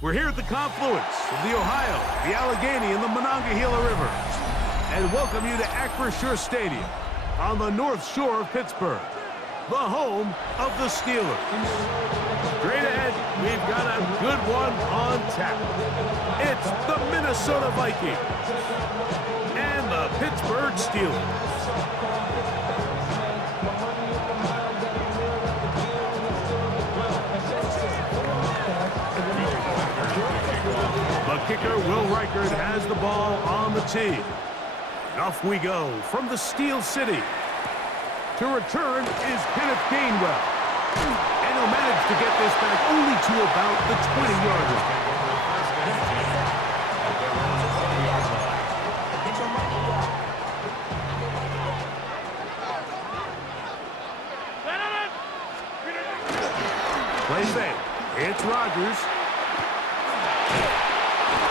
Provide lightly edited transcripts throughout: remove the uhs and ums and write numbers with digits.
We're here at the confluence of the Ohio, the Allegheny, and the Monongahela Rivers, and welcome you to Acrisure Stadium on the North Shore of Pittsburgh, the home of the Steelers. Straight ahead, we've got a good one on tap. It's the Minnesota Vikings and the Pittsburgh Steelers. The kicker, Will Reichert, has the ball on the tee. And off we go from the Steel City. To return is Kenneth Gainwell. And he'll manage to get this back only to about the 20-yard line. Play safe. It's Rodgers.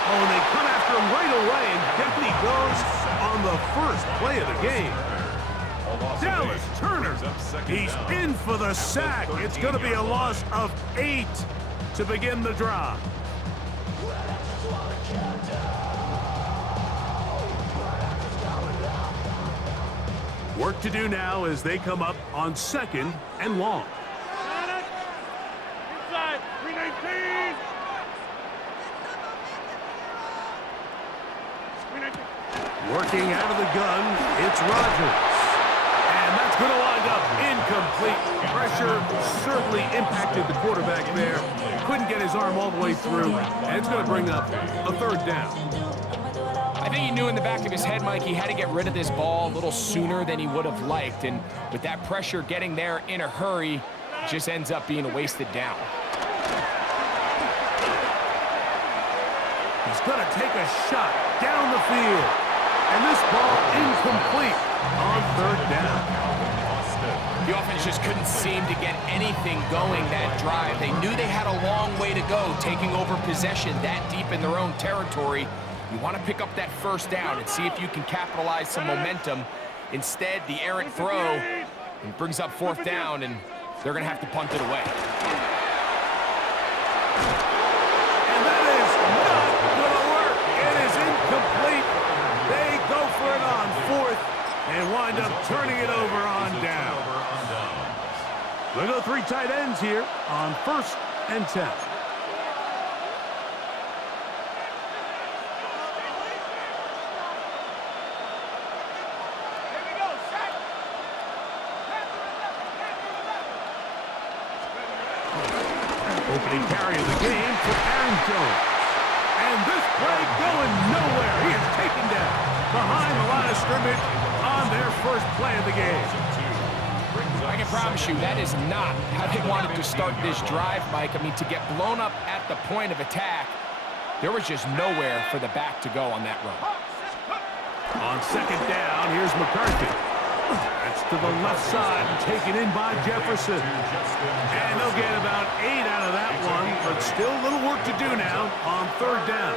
Oh, and they come after him right away, and down he goes on the first play of the game. Dallas Turner, he's in for the sack. It's going to be a loss of 8 to begin the drive. Work to do now as they come up on 2nd and long. Inside, 319. Working out of the gun, it's Rodgers. And that's going to wind up incomplete. Pressure certainly impacted the quarterback there. Couldn't get his arm all the way through, and it's going to bring up a 3rd down. I think he knew in the back of his head, Mike, he had to get rid of this ball a little sooner than he would have liked. And with that pressure getting there in a hurry, it just ends up being a wasted down. He's going to take a shot down the field. And this ball incomplete on 3rd down. The offense just couldn't seem to get anything going that drive. They knew they had a long way to go, taking over possession that deep in their own territory. You want to pick up that 1st down and see if you can capitalize some momentum. Instead, the errant throw brings up 4th down, and they're going to have to punt it away. And that is not going to work. It is incomplete. They go for it on 4th and wind up turning it over on down. They'll go 3 tight ends here on 1st and 10. Opening carry of the game for Aaron Jones. And this play going nowhere. He is taken down behind the line of scrimmage on their first play of the game. I can promise you that is not how they wanted to start this drive, Mike. I mean, to get blown up at the point of attack, there was just nowhere for the back to go on that run. On 2nd down, here's McCarthy. That's to the left side, taken in by Jefferson. And they'll get about 8 out of that one, but still a little work to do now on 3rd down.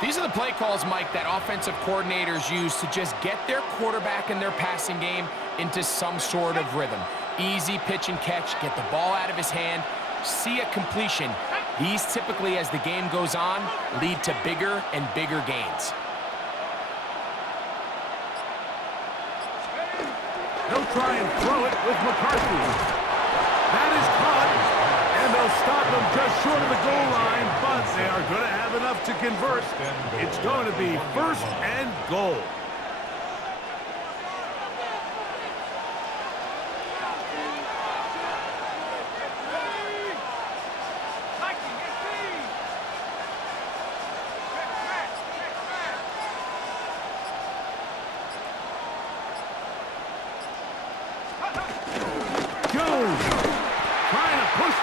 These are the play calls, Mike, that offensive coordinators use to just get their quarterback and their passing game into some sort of rhythm. Easy pitch and catch, get the ball out of his hand, see a completion. These typically, as the game goes on, lead to bigger and bigger gains. They'll try and throw it with McCarthy. That is caught, and they'll stop him just short of the goal line, but they are going to have enough to convert. It's going to be 1st and goal.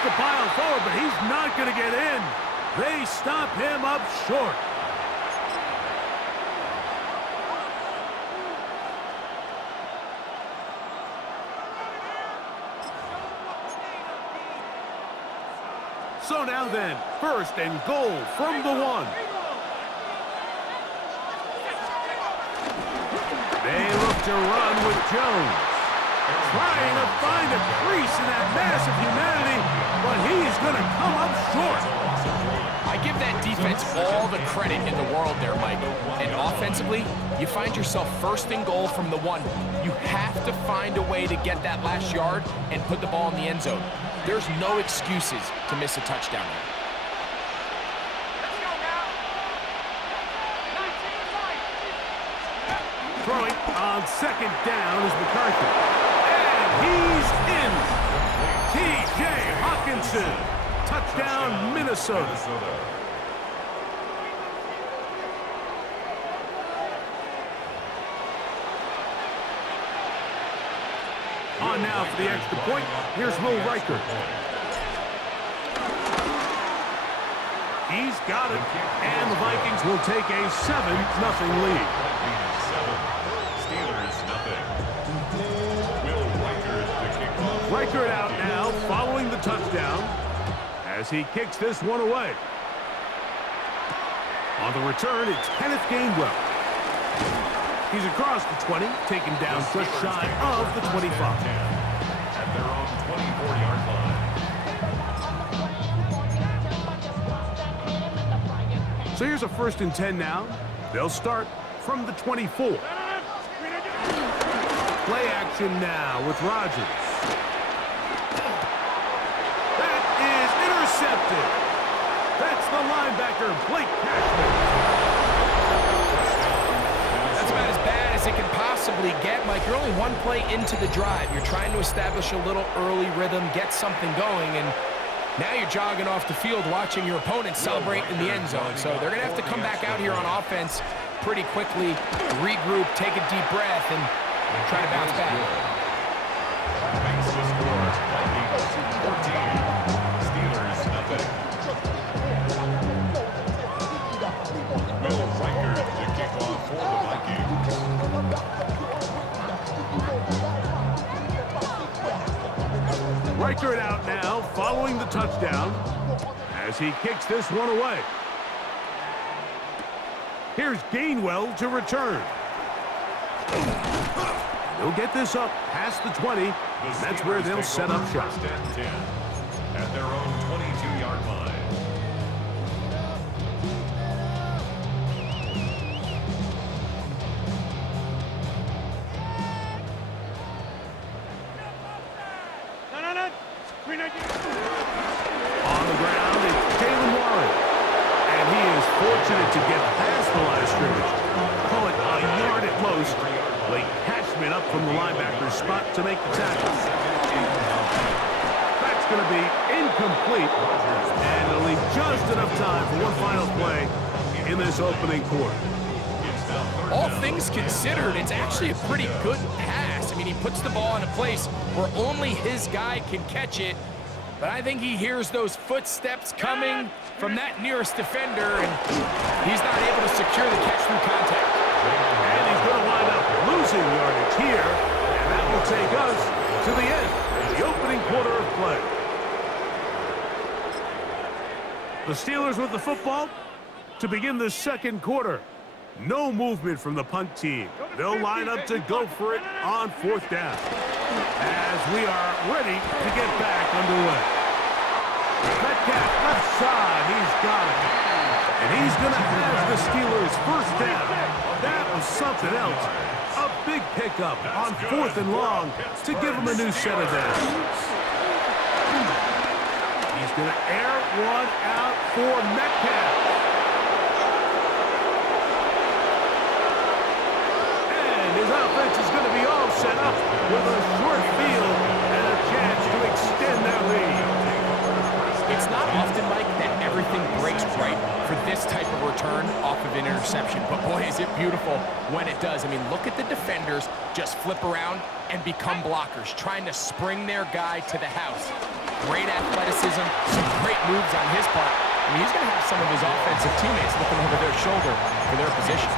The pile forward, but he's not going to get in. They stop him up short. So now then, 1st and goal from the 1. They look to run with Jones. Trying to find a crease in that mass of humanity, but he is going to come up short. defense all the credit in the world there, Mike. And offensively, you find yourself first and goal from the 1. You have to find a way to get that last yard and put the ball in the end zone. There's no excuses to miss a touchdown there. Throwing on second down is McCarthy. And he's in. T.J. Hawkinson. Touchdown, Minnesota. On now for the extra point. Here's Will Riker. He's got it. And the Vikings will take a 7-0 lead. Riker out now, following the touchdown, as he kicks this one away. On the return, it's Kenneth Gainwell. He's across the 20, taken down just shy of the 25. At their own 24-yard line. So here's a 1st and 10 now. They'll start from the 24. Play action now with Rodgers. That is intercepted. That's the linebacker, Blake Cashman. That's about as bad as it can possibly get, Mike. You're only one play into the drive. You're trying to establish a little early rhythm, get something going, and now you're jogging off the field watching your opponent celebrate in the end zone. So they're going to have to come back out here on offense pretty quickly, regroup, take a deep breath, and try to bounce back. Makes the score. Vikings 14. Steelers nothing. Will Riker to kick off for the Vikings. Riker out now, following the touchdown, as he kicks this one away. Here's Gainwell to return. They'll get this up past the 20. That's where they'll set up shop. 1st and 10 at their own 22-yard line. On the ground, it's Jalen Warren. And he is fortunate to get past the line of scrimmage. Call it a yard at most. Blake Cashman up from the linebacker's spot to make the tackle. That's going to be incomplete. And it'll leave just enough time for one final play in this opening quarter. All things considered, it's actually a pretty good pass. I mean, he puts the ball in a place where only his guy can catch it. But I think he hears those footsteps coming from that nearest defender, and he's not able to secure the catch through contact. And he's going to wind up losing yardage here, and that will take us to the end of the opening quarter of play. The Steelers with the football to begin the second quarter. No movement from the punt team. They'll line up to go for it on 4th down. As we are ready to get back underway. Metcalf left side, he's got it. And he's going to have the Steelers 1st down. That was something else. A big pickup on 4th and long to give him a new set of downs. He's going to air one out for Metcalf. His offense is going to be all set up with a short field and a chance to extend their lead. It's not often, Mike, that everything breaks right for this type of return off of an interception. But boy, is it beautiful when it does. I mean, look at the defenders just flip around and become blockers, trying to spring their guy to the house. Great athleticism, some great moves on his part. I mean, he's going to have some of his offensive teammates looking over their shoulder for their position.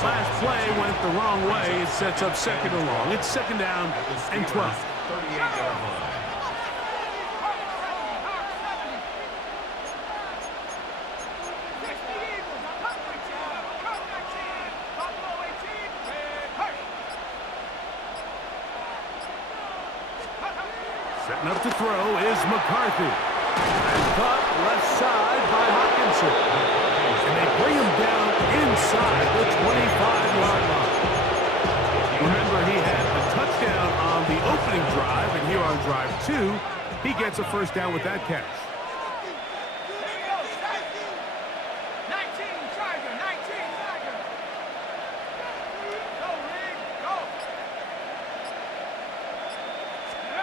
Last play went the wrong way. It sets up 2nd and long. It's 2nd down and 12. 38-yard line. Setting up to throw is McCarthy. And caught left side by Hawkinson. And they bring him down inside the 25-yard line. Remember, he had a touchdown on the opening drive, and here on drive 2, he gets a first down with that catch.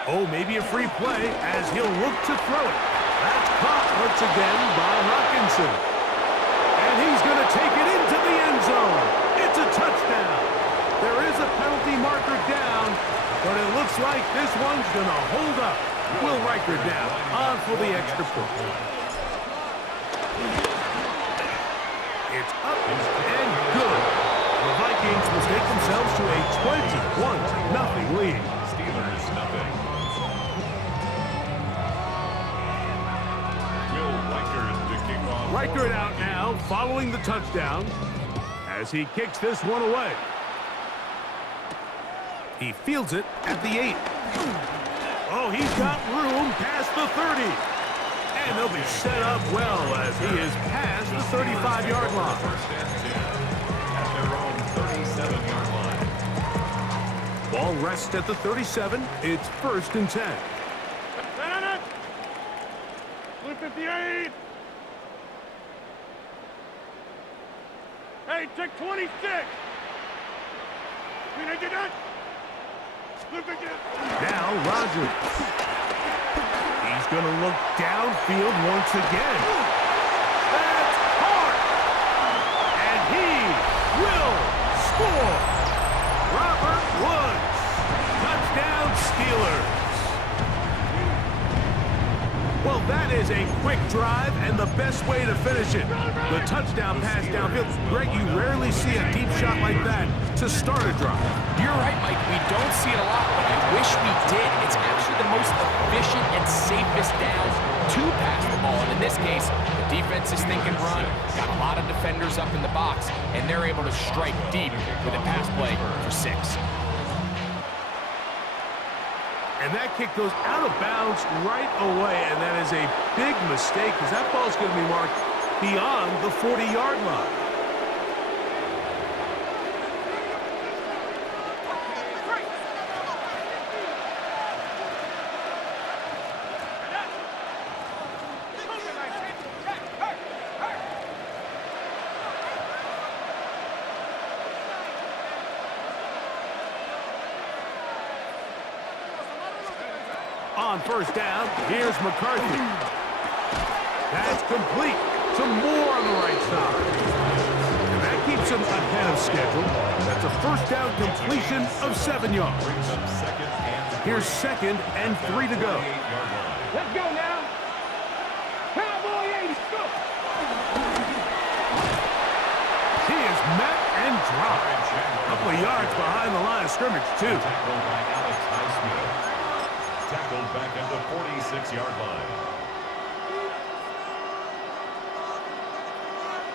Oh, maybe a free play as he'll look to throw it. That's caught once again by Hawkinson. And he's going to take it into the end zone. It's a touchdown. There is a penalty marker down, but it looks like this one's going to hold up. Will Riker down on for the extra point. It's up and good. The Vikings will take themselves to a 21-0 lead. Steelers nothing. Riker out now, following the touchdown, as he kicks this one away. He fields it at the 8. Oh, he's got room past the 30. And they'll be set up well as he is past the 35-yard line. At their own 37-yard line. Ball rests at the 37. It's 1st and 10. Look at the 8. Hey, check 26. Can I get that? Look again. Now Rodgers. He's going to look downfield once again. That's hard. And he will score. Robert Woods. Touchdown Steelers. Well, that is a quick drive and the best way to finish it. The touchdown pass downfield. Greg, you rarely see a deep shot like that to start a drive. You're right, Mike. We don't see it a lot, but I wish we did. It's actually the most efficient and safest down to pass the ball. And in this case, the defense is thinking run, got a lot of defenders up in the box, and they're able to strike deep with a pass play for 6. And that kick goes out of bounds right away, and that is a big mistake because that ball is going to be marked beyond the 40-yard line. On first down, here's McCarthy. That's complete. Some more on the right side. And that keeps him ahead of schedule. That's a first down completion of 7 yards. Here's 2nd and 3 to go. Let's go now. Cowboy 80, go. He is met and dropped. A couple of yards behind the line of scrimmage, too. Tackled back at the 46-yard line.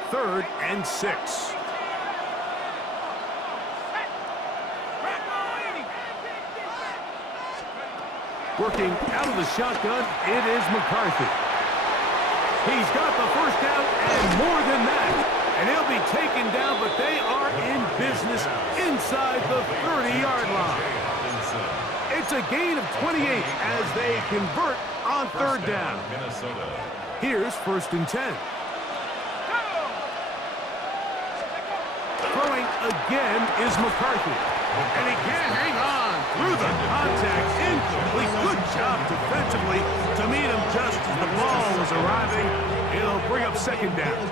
3rd and 6. Working out of the shotgun, it is McCarthy. He's got the first down and more than that. And he'll be taken down, but they are in business inside the 30-yard line. It's a gain of 28 as they convert on 3rd down. Here's 1st and 10. Throwing again is McCarthy. And he can't hang on through the contact. Incomplete. Good job defensively to meet him just as the ball was arriving. It'll bring up 2nd down.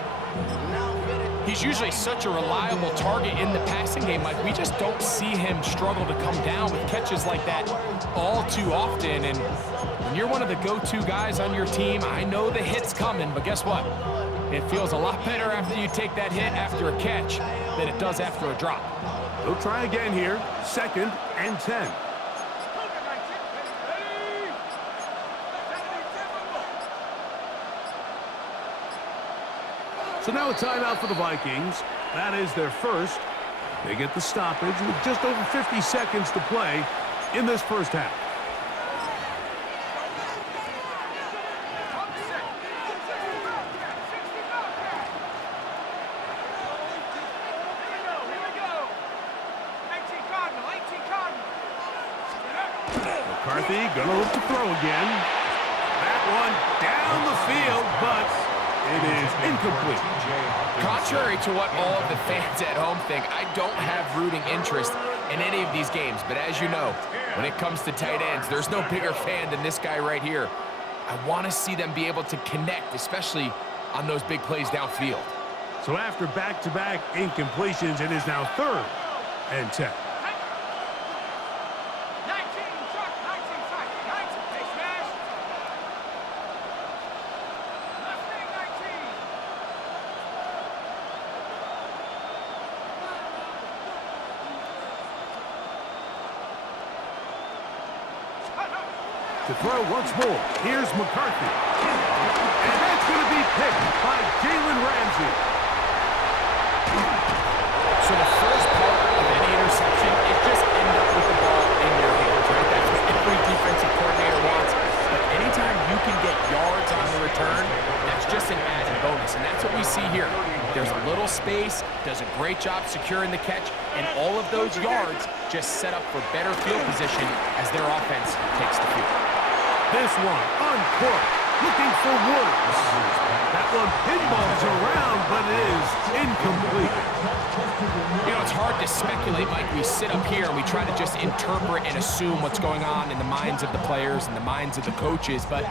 He's usually such a reliable target in the passing game, Mike. We just don't see him struggle to come down with catches like that all too often. And when you're one of the go-to guys on your team, I know the hit's coming, but guess what? It feels a lot better after you take that hit after a catch than it does after a drop. They'll try again here. 2nd and 10. So now a timeout for the Vikings. That is their first. They get the stoppage with just over 50 seconds to play in this first half. McCarthy gonna look to throw again. That one down the field, but it is incomplete. Contrary to what all of the fans at home think, I don't have rooting interest in any of these games. But as you know, when it comes to tight ends, there's no bigger fan than this guy right here. I want to see them be able to connect, especially on those big plays downfield. So after back-to-back incompletions, it is now 3rd and 10. 19, truck, 19, truck, 19, hey, smash. Left wing, 19. To throw once more, here's McCarthy. And that's going to be picked by Jalen Ramsey. So the first part of any interception is just end up with the ball in your hands, right? That's what every defensive coordinator wants. But anytime you can get yards on the return, that's just an added bonus. And that's what we see here. There's a little space, does a great job securing the catch, and all of those yards just set up for better field position as their offense takes the field. This one uncorked, looking for Woods. That one pinballs around, but it is incomplete. You know, it's hard to speculate, Mike. We sit up here and we try to just interpret and assume what's going on in the minds of the players and the minds of the coaches, but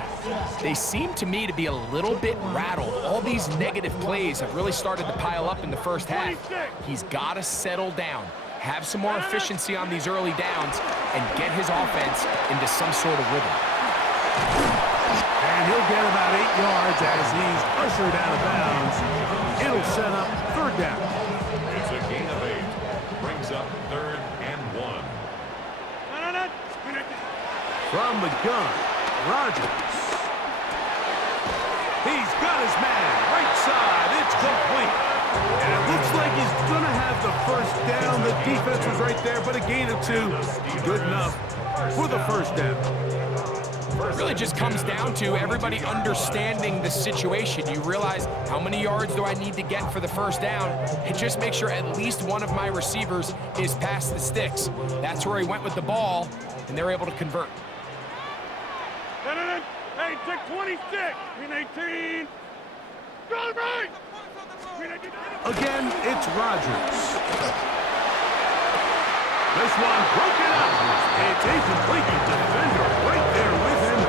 they seem to me to be a little bit rattled. All these negative plays have really started to pile up in the first half. He's got to settle down, have some more efficiency on these early downs, and get his offense into some sort of rhythm. And he'll get about 8 yards as he's ushered out of bounds. It'll set up 3rd down. It's a gain of 8. Brings up 3rd and 1. From the gun, Rodgers. He's got his man, right side, it's complete. And it looks like he's going to have the first down. The defense was right there, but a gain of 2. Good enough for the first down. It really just comes down to everybody understanding the situation. You realize how many yards do I need to get for the first down, and just make sure at least one of my receivers is past the sticks. That's where he went with the ball, and they're able to convert. Hey, check 26, 18. Go right. Again, it's Rodgers. This one broken up. It's incomplete. The defender right there with him.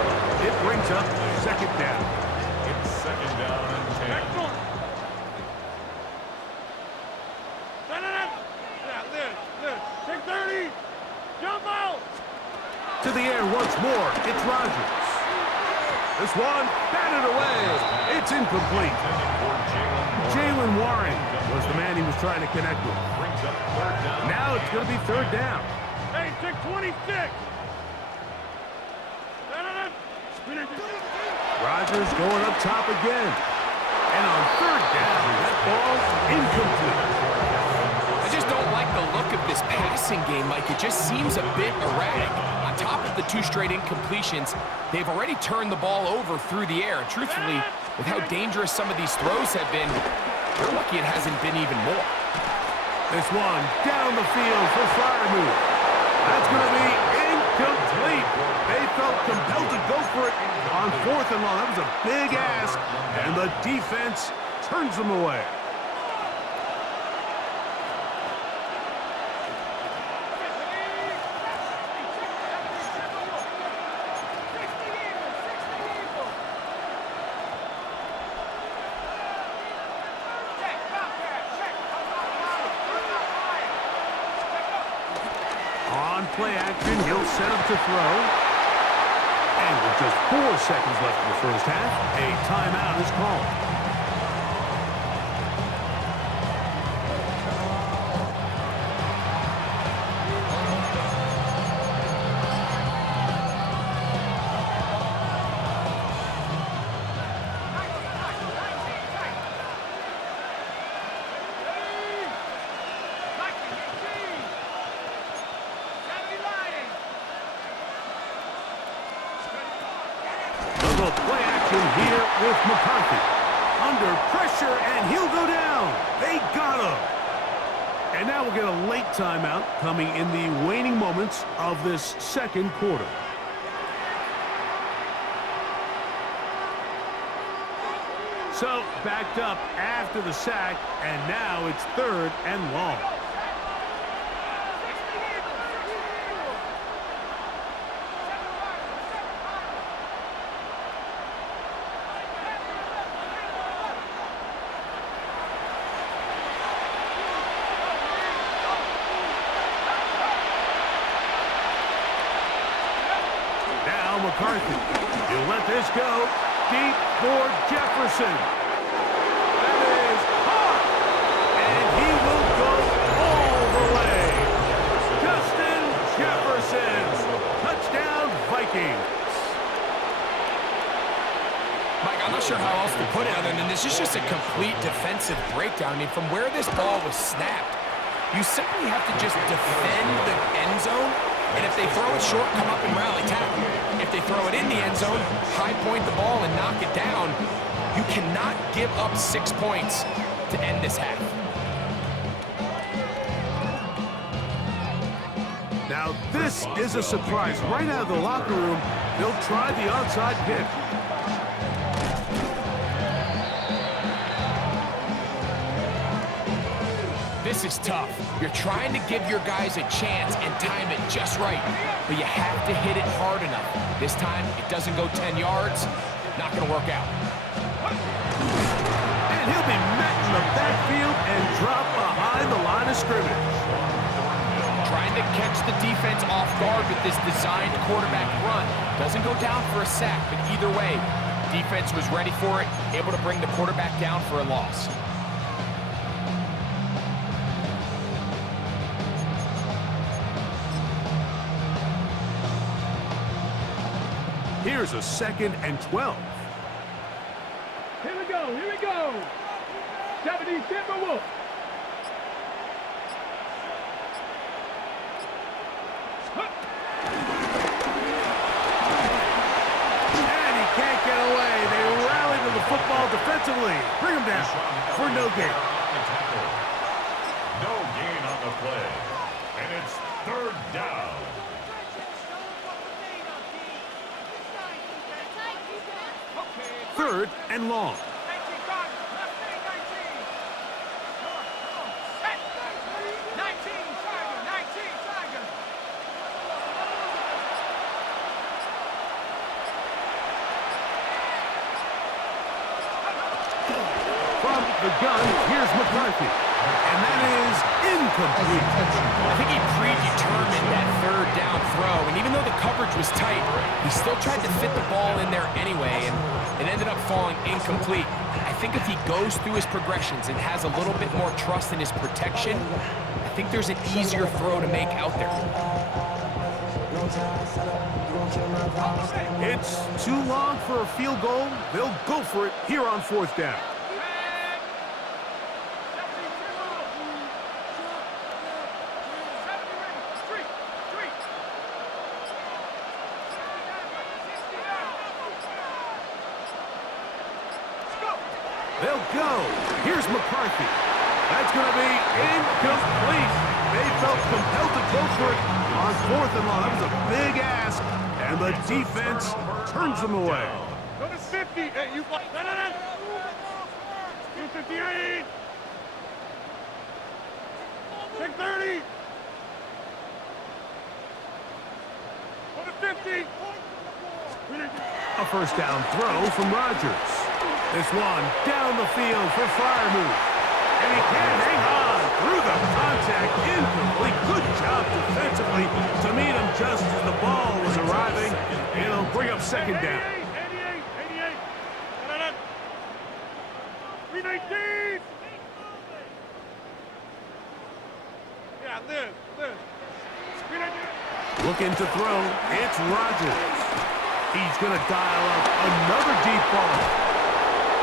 It brings up 2nd down. It's 2nd down and 10. Next one. Live. Take 30. Jump out. To the air once more. It's Rodgers. This one batted away. It's incomplete. Jalen Warren was the man he was trying to connect with. Brings up 3rd down. Now it's going to be 3rd down. Hey, check 26. Rodgers going up top again. And on 3rd down, that ball incomplete. I just don't like the look of this passing game, Mike. It just seems a bit erratic. On top of the 2 straight incompletions, they've already turned the ball over through the air. And truthfully, with how dangerous some of these throws have been, you're lucky it hasn't been even more. This one down the field for Fryermuth. That's going to be incomplete. They felt compelled to go for it on 4th and long. That was a big ask, and the defense turns them away. On play action, he'll set up to throw. And with just 4 seconds left in the first half, a timeout is called. Little play action here with McCarthy. Under pressure, and he'll go down. They got him. And now we'll get a late timeout coming in the waning moments of this 2nd quarter. So, backed up after the sack, and now it's 3rd and long. Now McCarthy. He'll let this go. Deep for Jefferson. That is hot. And he will go all the way. Justin Jefferson. Touchdown, Vikings. Mike, I'm not sure how else to put it other than this is just a complete defensive breakdown. I mean, from where this ball was snapped, you simply have to just defend the end zone. And if they throw it short, come up and rally tackle. If they throw it in the end zone, high point the ball and knock it down. You cannot give up 6 points to end this half. Now this is a surprise. Right out of the locker room, they'll try the onside kick. This is tough. You're trying to give your guys a chance and time it just right, but you have to hit it hard enough. This time, it doesn't go 10 yards. Not going to work out. And he'll be met in the backfield and dropped behind the line of scrimmage. Trying to catch the defense off guard with this designed quarterback run. Doesn't go down for a sack, but either way, defense was ready for it, able to bring the quarterback down for a loss. Here's a 2nd and 12. Here we go, here we go. 70 Timberwolves. And he can't get away. They rally to the football defensively. Bring him down for no gain. No gain on the play. And it's 3rd down. 3rd and long. 19 times, left wing, 19. Come on, set. 19, Tiger, 19, Tiger. From the gun, here's McCarthy. And that is incomplete. I think he predetermined that 3rd down throw, and even though the coverage was tight, he still tried to fit the ball in there anyway, and it ended up falling incomplete. I think if he goes through his progressions and has a little bit more trust in his protection, I think there's an easier throw to make out there. It's too long for a field goal. They'll go for it here on 4th down. They'll go. Here's McCarthy. That's going to be incomplete. They felt compelled to go for it on 4th and long. That was a big ask, and the defense turns them away. Go to 50. Hey, you... No. 258. 630. Go to 50. A 1st down throw from Rodgers. This one down the field for Freiermuth. And he can't hang on through the contact. Incomplete. Good job defensively to meet him just as the ball was arriving. It'll bring up 2nd down. 88. 319. Yeah, live. 319. Looking to throw. It's Rodgers. He's going to dial up another deep ball.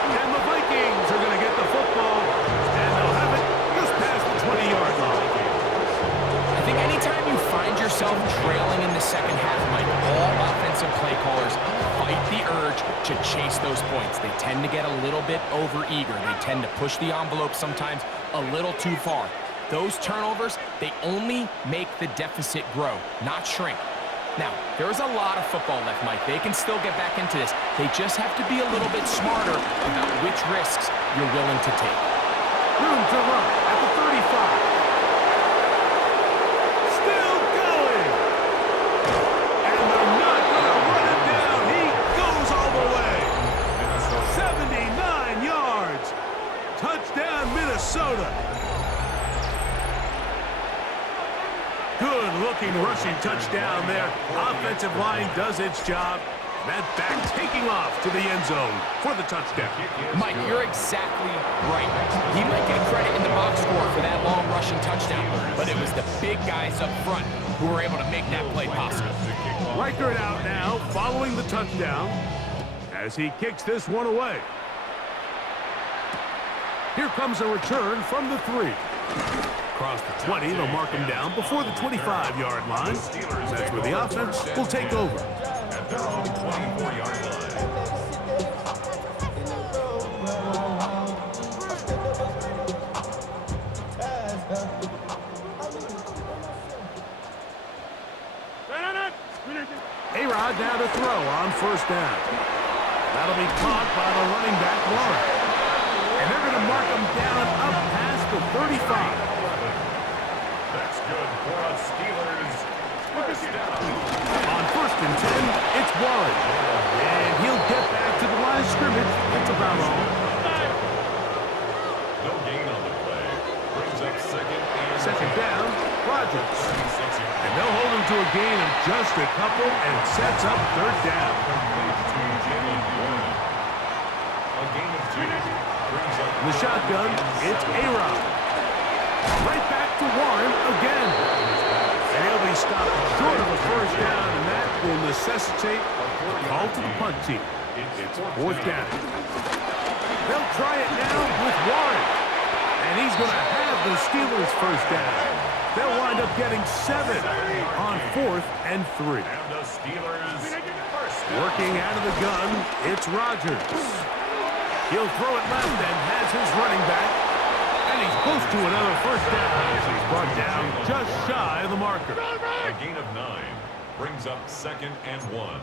And the Vikings are going to get the football, and they'll have it just past the 20-yard line. I think anytime you find yourself trailing in the second half, Mike, all offensive play callers fight the urge to chase those points. They tend to get a little bit overeager. They tend to push the envelope sometimes a little too far. Those turnovers, they only make the deficit grow, not shrink. Now, there's a lot of football left, Mike. They can still get back into this. They just have to be a little bit smarter about which risks you're willing to take. Room to run at the 35. Still going. And they're not going to run it down. He goes all the way. 79 yards. Touchdown, Minnesota. Good-looking rushing touchdown there. Offensive line does its job. That back taking off to the end zone for the touchdown. Mike, you're exactly right. He might get credit in the box score for that long rushing touchdown, but it was the big guys up front who were able to make that play possible. Reichert out now, following the touchdown, as he kicks this one away. Here comes a return from the 3. Across the 20, they'll mark him down before the 25-yard line. That's where the offense will take over. At their own 24-yard line. A-Rod now to throw on first down. That'll be caught by the running back, Warren. And they're going to mark him down up past the 35. That's good for a Steelers first down. On first and 10, it's Warren. And he'll get back to the line of scrimmage. That's about all. No gain on the play. Brings up Second down, Rodgers. 36 yards. And they'll hold him to a gain of just a couple and sets up third down. A gain of 2. Brings up In the shotgun, it's A-Rod. Right back to Warren again. And he'll be stopped short of a first down, and that will necessitate a call to the punt team. It's fourth down. They'll try it now with Warren. And he's going to have the Steelers first down. They'll wind up getting 7 on 4th and 3. and the Steelers first down. Working out of the gun, it's Rodgers. He'll throw it left and has his running back. And he's close to another first down as he's brought down just shy of the marker. A gain of 9 brings up 2nd and 1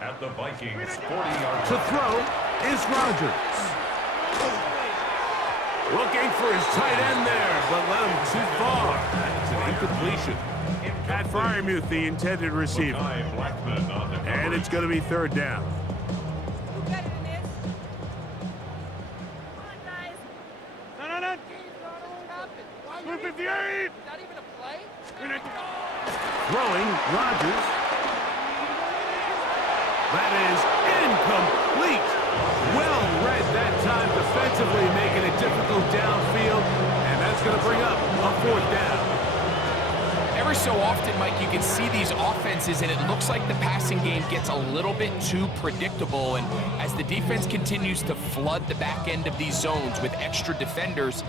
at the Vikings 40-yard To line. throw is Rodgers. Looking for his tight end there, but led him too far. That's an incompletion. Pat Fryermuth, the intended receiver. Mekhi Blackman on the And coverage. it's going to be third down. Who better than this? Come on, guys. No. What happened? Why Blue you 58. not even a play? Throwing Rodgers. That is incomplete. Well read that time defensively, making it difficult downfield. And that's going to bring up a fourth down. Every so often, Mike, you can see these offenses, and it looks like the passing game gets a little bit too predictable. And as the defense continues to flood the back end of these zones with extra defenders,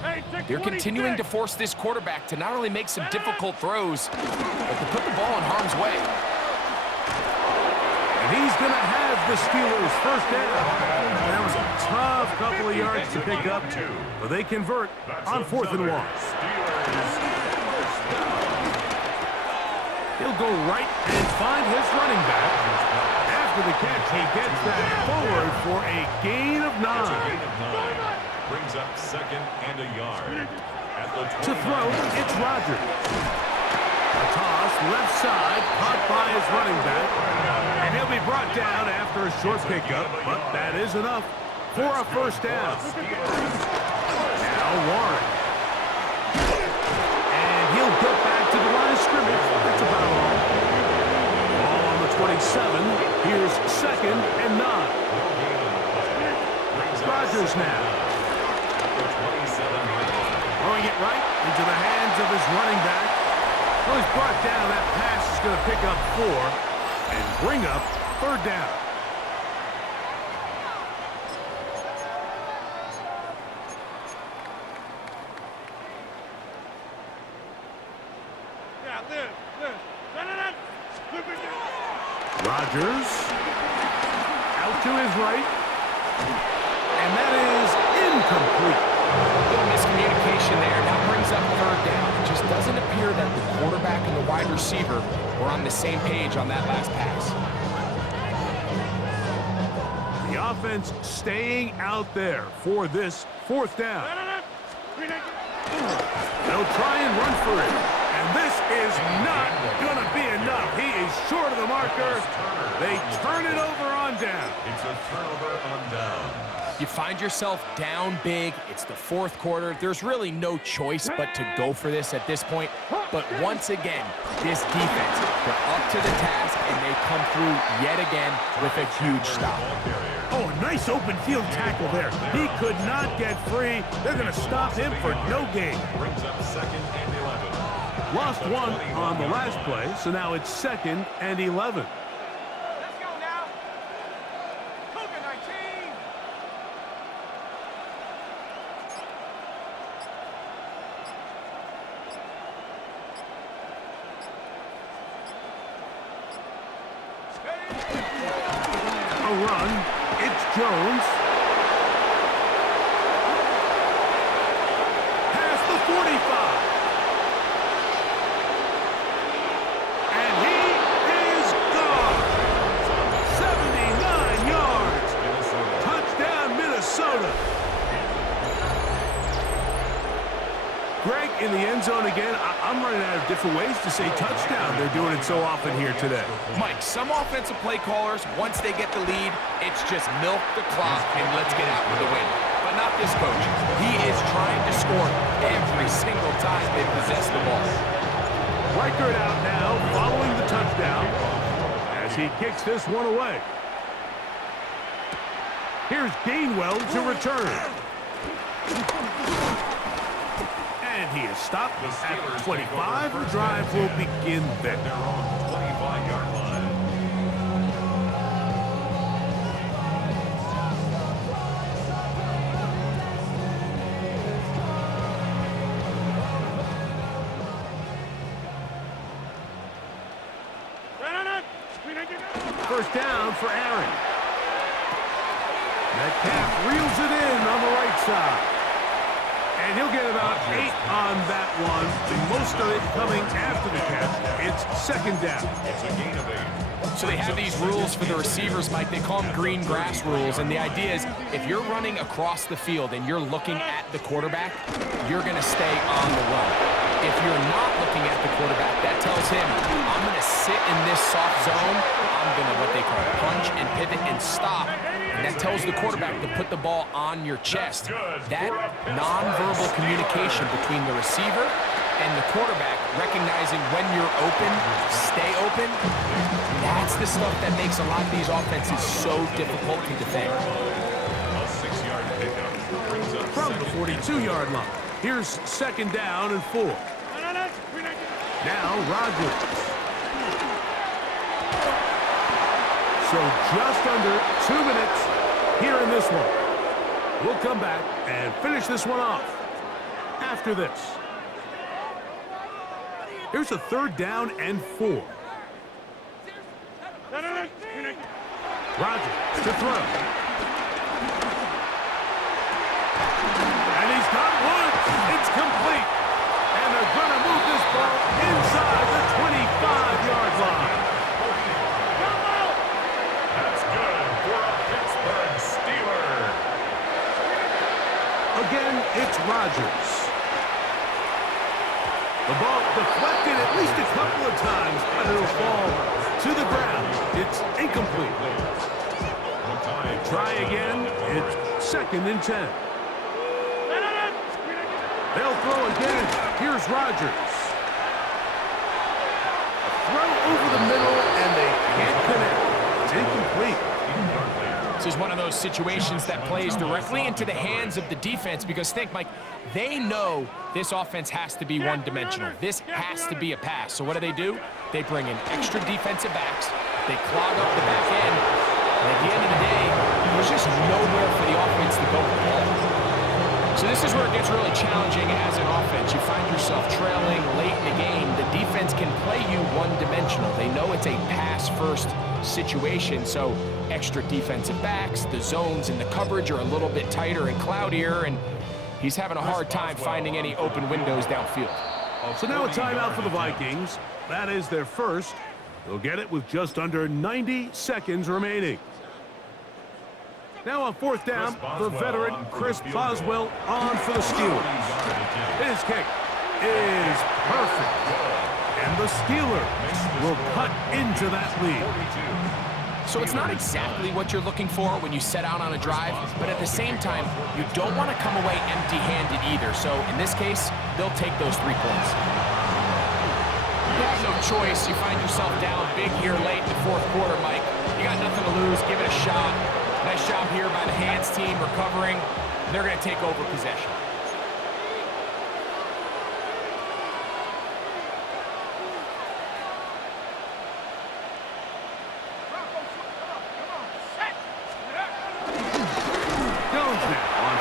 they're continuing to force this quarterback to not only make some difficult throws, but to put the ball in harm's way. And he's going to have the Steelers first down. That was a tough couple of yards to pick up, but they convert on 4th and 1. Steelers first down. He'll go right and find his running back. After the catch, he gets that forward for a gain of 9. It's a gain of 9. Brings up 2nd and a yard at the 29. To throw, it's Rodgers. A toss, left side, caught by his running back. And he'll be brought down after a short pickup, but that is enough for a first down. Now Warren. And he'll get back to the line of scrimmage. That's about all. Ball on the 27. Here's 2nd and 9. Rodgers now. Throwing it right into the hands of his running back. Well, he's brought down. That pass is going to pick up 4 and bring up third down. Yeah, Liz. No. Rodgers out to his right. And that is incomplete. A little miscommunication there. Now brings up third down. It just doesn't appear that the quarterback and the wide receiver were on the same page on that last pass. The offense staying out there for this fourth down. They'll try and run for it. And this is not going to be enough. He is short of the marker. They turn it over on down. It's a turnover on down. You find yourself down big. It's the fourth quarter. There's really no choice but to go for this at this point. But once again, this defense, they're up to the task, and they come through yet again with a huge stop. Oh, a nice open field tackle there. He could not get free. They're going to stop him for no gain. Brings up 2nd and 11. Lost one on the last play, so now it's 2nd and 11. Let's go now. Cougar 19. A run. It's Jones. Past the 45. And he is gone. 79 yards. Touchdown, Minnesota. Greg in the end zone again. I'm running out of different ways to say touchdown. They're doing it so often here today. Mike, some offensive play callers, once they get the lead, it's just milk the clock and let's get out with the win. But not this coach. He is trying to score every single time they possess the ball. Reichert out now, following the touchdown, as he kicks this one away. Here's Gainwell to return. And he is stopped at 25. The drive will begin then. Their own 25-yard line. First down for Aaron. Metcalf reels it in on the right side. And he'll get about 8 on that one. Most of it coming after the catch. It's 2nd down. It's a gain of 8. So they have these rules for the receivers, Mike. They call them green grass rules. And the idea is if you're running across the field and you're looking at the quarterback, you're going to stay on the run. If you're not looking at the quarterback, that tells him, I'm going to sit in this soft zone. I'm going to what they call punch and pivot and stop. And that tells the quarterback to put the ball on your chest. That nonverbal communication between the receiver and the quarterback, recognizing when you're open, stay open, that's the stuff that makes a lot of these offenses so difficult to defend. A 6-yard pickup brings up From the 42-yard line. Here's 2nd down and 4. Now Rodgers. So just under 2 minutes here in this one. We'll come back and finish this one off after this. Here's a 3rd down and 4. Rodgers to throw. And he's got one. It's complete. And they're going to move this ball inside the 25-yard line. That's good for a Pittsburgh Steeler. Again, it's Rodgers. The ball deflected at least a couple of times, but it'll fall to the ground. It's incomplete. They try again. It's 2nd and 10. They'll throw again. Here's Rodgers. A throw over the middle, and they can't connect. It's incomplete. This is one of those situations that plays directly into the hands of the defense because think, Mike, they know this offense has to be one-dimensional. This has to be a pass. So what do? They bring in extra defensive backs. They clog up the back end. And at the end of the day, there's just nowhere for the offense to go with the ball. So this is where it gets really challenging as an offense. You find yourself trailing late in the game. The defense can play you one-dimensional. They know it's a pass-first situation, so extra defensive backs, the zones and the coverage are a little bit tighter and cloudier, and he's having a hard time finding any open windows downfield. So now a timeout for the Vikings. That is their first. They'll get it with just under 90 seconds remaining. Now on fourth down, the veteran Chris Boswell on for the Steelers. His kick is perfect. And the Steelers will cut into that lead. So it's not exactly what you're looking for when you set out on a drive, but at the same time, you don't want to come away empty-handed either. So in this case, they'll take those 3 points. You have no choice. You find yourself down big here late in the fourth quarter, Mike. You got nothing to lose. Give it a shot. Nice job here by the hands team recovering. They're going to take over possession.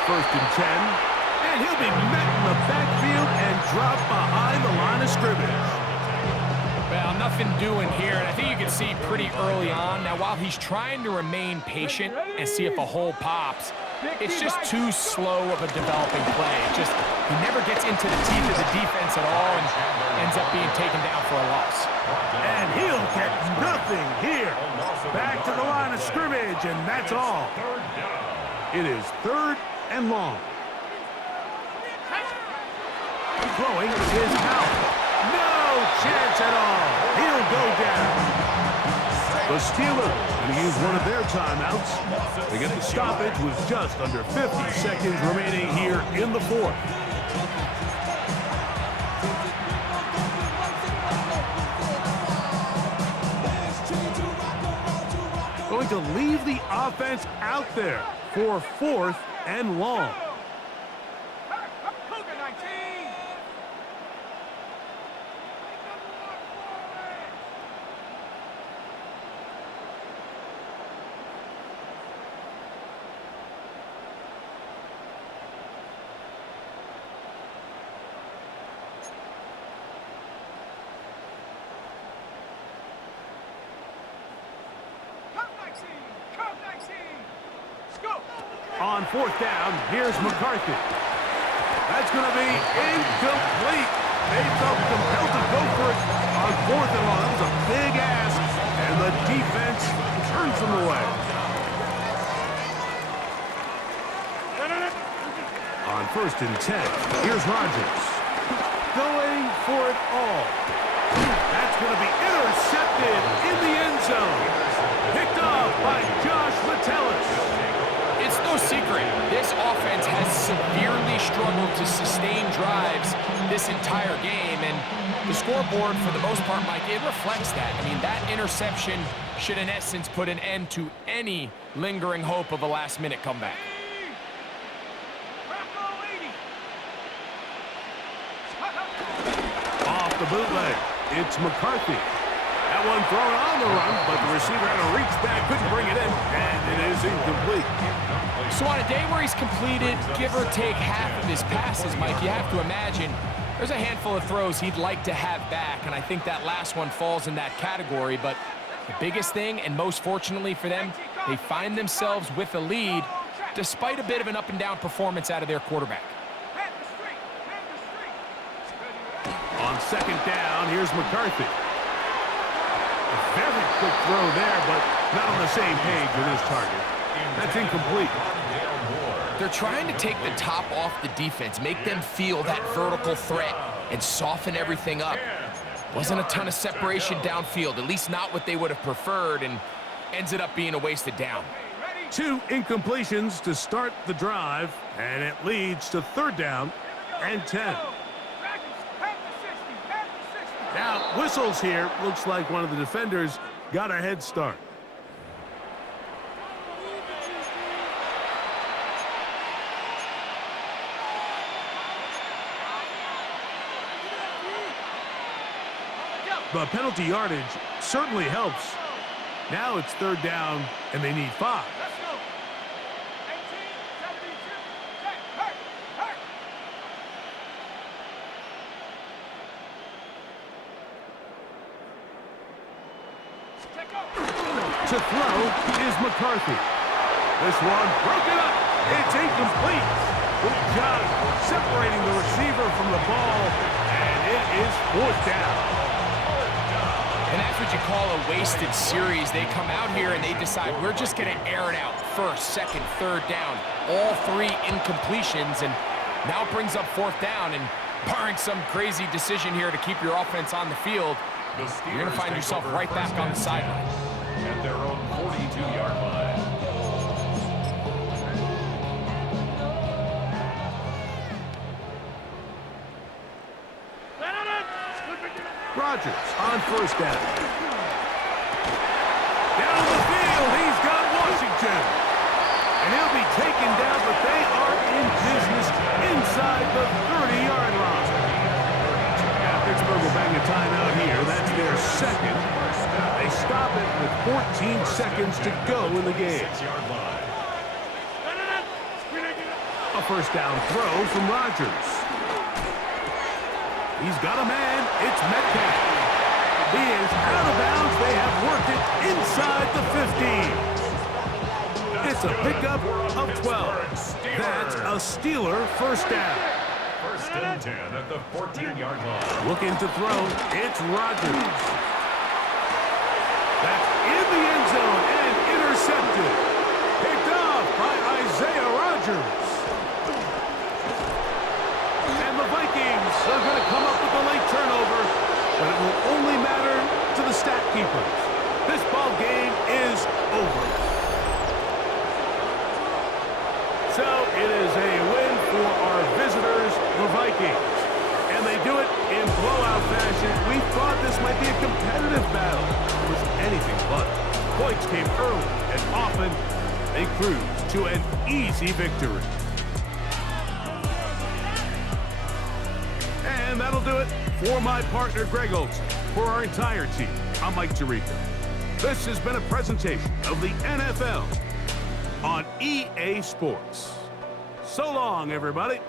First and 10, and he'll be met in the backfield and dropped behind the line of scrimmage. Well, nothing doing here, and I think you can see pretty early on. Now, while he's trying to remain patient and see if a hole pops, it's just too slow of a developing play. He never gets into the teeth of the defense at all and ends up being taken down for a loss. And he'll get nothing here. Back to the line of scrimmage, and that's all. It is third and long. Throwing is out. No chance at all. He'll go down. The Steelers going to use one of their timeouts. They get the stoppage with just under 50 seconds remaining here in the fourth. Going to leave the offense out there for fourth and long. Cougar 19. On fourth down, here's McCarthy. That's going to be incomplete. They felt compelled to go for it on fourth and long. That was a big ask, and the defense turns them away. On first and 10, here's Rodgers. Going for it all. That's going to be intercepted in the end zone. Picked off by Josh Metellus. It's no secret, this offense has severely struggled to sustain drives this entire game, and the scoreboard, for the most part, Mike, it reflects that. I mean, that interception should, in essence, put an end to any lingering hope of a last-minute comeback. Off the bootleg, it's McCarthy. That one thrown on the run, but the receiver had to reach back, couldn't bring it in, and it is incomplete. So on a day where he's completed, give or take half of his passes, Mike, you have to imagine there's a handful of throws he'd like to have back, and I think that last one falls in that category. But the biggest thing, and most fortunately for them, they find themselves with a lead despite a bit of an up-and-down performance out of their quarterback. On second down, here's McCarthy. A very quick throw there, but not on the same page with his target. That's incomplete. They're trying to take the top off the defense, make them feel that vertical threat, and soften everything up. Wasn't a ton of separation downfield, at least not what they would have preferred, and ends it up being a wasted down. 2 incompletions to start the drive, and it leads to third down and 10. Now, whistles here. Looks like one of the defenders got a head start. The penalty yardage certainly helps. Now it's third down, and they need 5. To throw is McCarthy. This one broken up. It's incomplete. Good job separating the receiver from the ball, and it is fourth down. And that's what you call a wasted series. They come out here and they decide we're just going to air it out first, second, third down. All three incompletions, and now it brings up fourth down. And barring some crazy decision here to keep your offense on the field, you're going to find yourself right back on the sideline. At their own 42-yard line. Rodgers on first down. Down the field, he's got Washington. And he'll be taken down, but they are in business inside the 30-yard line. Now Pittsburgh will bang a timeout here. That's their second. They stop it with 14 seconds to go in the game. A first down throw from Rodgers. He's got a man. It's Metcalf. He is out of bounds. They have worked it inside the 15. It's a pickup of 12. That's a Steeler first down. First and 10 at the 14-yard line. Looking to throw. It's Rodgers. That's in the end zone and intercepted. Picked off by Isaiah Rodgers. And the Vikings are going to come up with a late turnover, but it will only matter to the stat keepers. This ball game is over. So it is a win for our visitors, the Vikings. And they do it in blowout fashion. We thought this might be a competitive battle. It was anything but. Points came early, and often they cruised to an easy victory. And that'll do it for my partner, Greg Olson. For our entire team, I'm Mike Tirico. This has been a presentation of the NFL on EA Sports. So long, everybody.